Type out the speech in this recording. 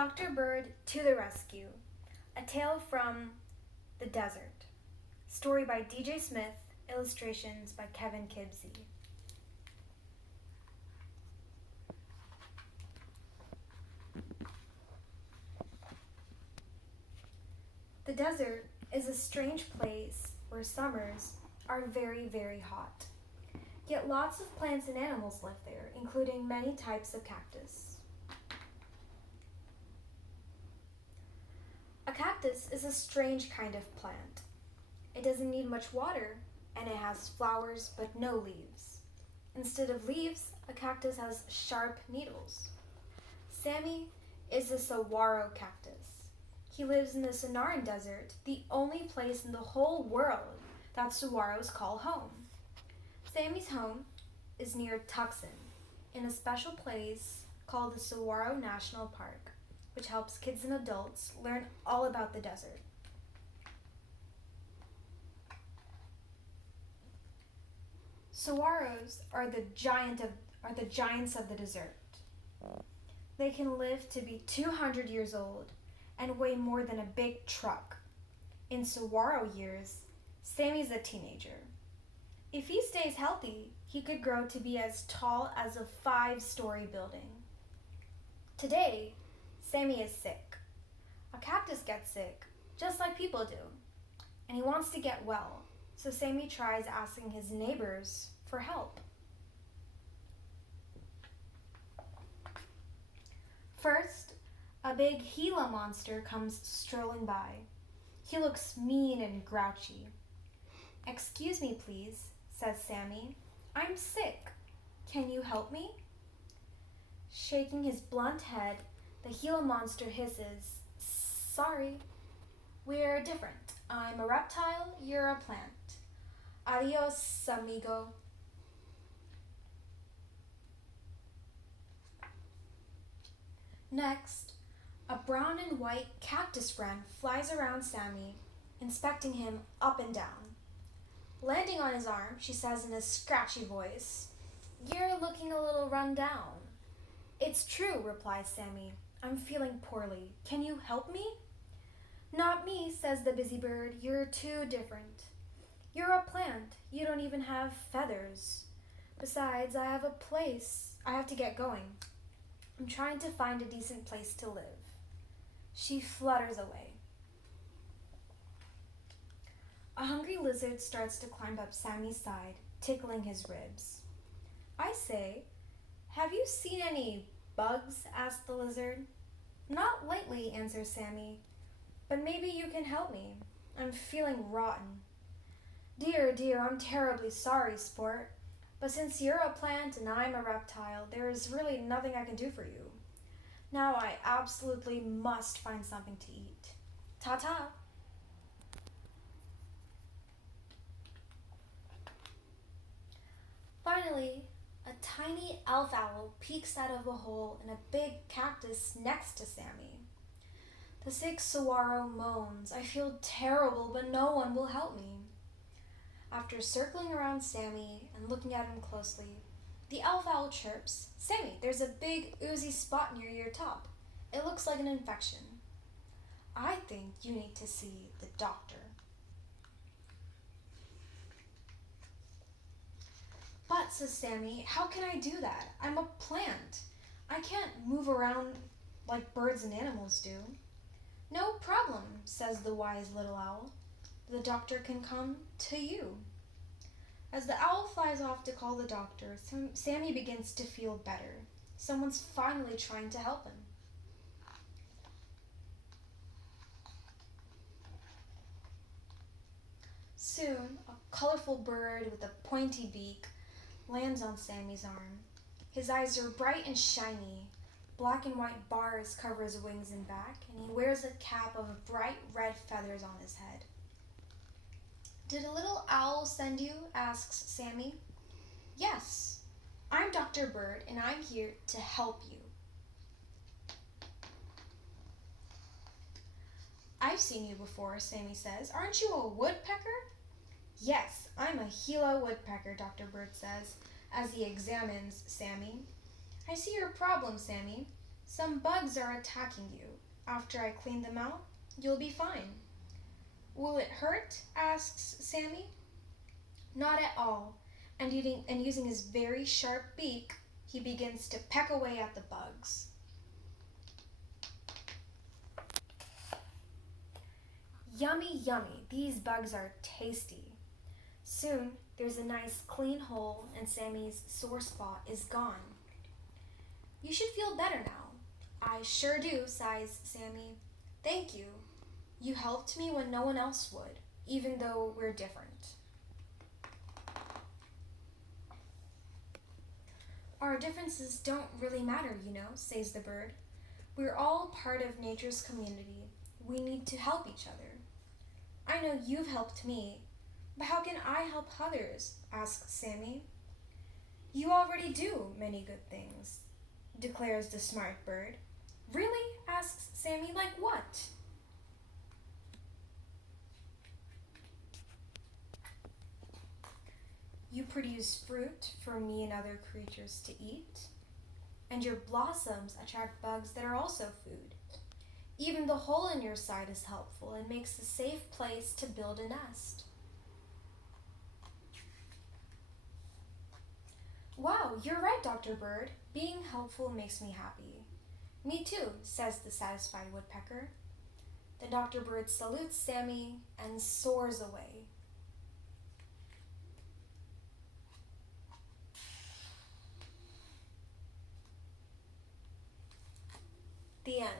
Dr. Bird to the Rescue, a tale from the desert. Story by DJ Smith, illustrations by Kevin Kibsey. The desert is a strange place where summers are very, very hot. Yet lots of plants and animals live there, including many types of cactus. A cactus is a strange kind of plant. It doesn't need much water, and it has flowers but no leaves. Instead of leaves, a cactus has sharp needles. Sammy is a saguaro cactus. He lives in the Sonoran Desert, the only place in the whole world that saguaros call home. Sammy's home is near Tucson, in a special place called the Saguaro National Park, which helps kids and adults learn all about the desert. Saguaros are the giants of the desert. They can live to be 200 years old and weigh more than a big truck. In saguaro years, Sammy's a teenager. If he stays healthy, he could grow to be as tall as a 5-story building. Today, Sammy is sick. A cactus gets sick, just like people do, and he wants to get well, so Sammy tries asking his neighbors for help. First, a big Gila monster comes strolling by. He looks mean and grouchy. "Excuse me, please," says Sammy. "I'm sick. Can you help me?" Shaking his blunt head, the Gila monster hisses, "Sorry, we're different. I'm a reptile, you're a plant. Adios, amigo." Next, a brown and white cactus wren flies around Sammy, inspecting him up and down. Landing on his arm, she says in a scratchy voice, "You're looking a little run down." "It's true," replies Sammy. "I'm feeling poorly. Can you help me?" "Not me," says the busy bird. "You're too different. You're a plant. You don't even have feathers. Besides, I have to get going. I'm trying to find a decent place to live." She flutters away. A hungry lizard starts to climb up Sammy's side, tickling his ribs. "I say, have you seen any bugs?" asks the lizard. "Not lately," answers Sammy, "but maybe you can help me. I'm feeling rotten." "Dear, dear, I'm terribly sorry, sport, but since you're a plant and I'm a reptile, there is really nothing I can do for you. Now I absolutely must find something to eat. Ta-ta." Finally, a tiny elf owl peeks out of a hole in a big cactus next to Sammy. The sick saguaro moans, "I feel terrible, but no one will help me." After circling around Sammy and looking at him closely, the elf owl chirps, "Sammy, there's a big oozy spot near your top. It looks like an infection. I think you need to see the doctor." "But," says Sammy, "how can I do that? I'm a plant. I can't move around like birds and animals do." "No problem," says the wise little owl. "The doctor can come to you." As the owl flies off to call the doctor, Sammy begins to feel better. Someone's finally trying to help him. Soon, a colorful bird with a pointy beak lands on Sammy's arm. His eyes are bright and shiny. Black and white bars cover his wings and back, and he wears a cap of bright red feathers on his head. "Did a little owl send you?" asks Sammy. "Yes, I'm Dr. Bird, and I'm here to help you." "I've seen you before," Sammy says. "Aren't you a woodpecker?" "Yes, I'm a Gila woodpecker," Dr. Bird says, as he examines Sammy. "I see your problem, Sammy. Some bugs are attacking you. After I clean them out, you'll be fine. Will it hurt? Asks Sammy. Not at all. And using his very sharp beak, he begins to peck away at the bugs. Yummy, yummy. These bugs are tasty. Soon, there's a nice clean hole and Sammy's sore spot is gone. You should feel better now. I sure do, sighs Sammy. Thank you. You helped me when no one else would, even though we're different. Our differences don't really matter, says the bird. We're all part of nature's community. We need to help each other. I know you've helped me, but how can I help others? Asks Sammy. You already do many good things, declares the smart bird. Really? Asks Sammy. Like what? You produce fruit for me and other creatures to eat, and your blossoms attract bugs that are also food. Even the hole in your side is helpful and makes a safe place to build a nest. Wow, you're right, Dr. Bird. Being helpful makes me happy. Me too, says the satisfied woodpecker. Then Dr. Bird salutes Sammy and soars away. The end.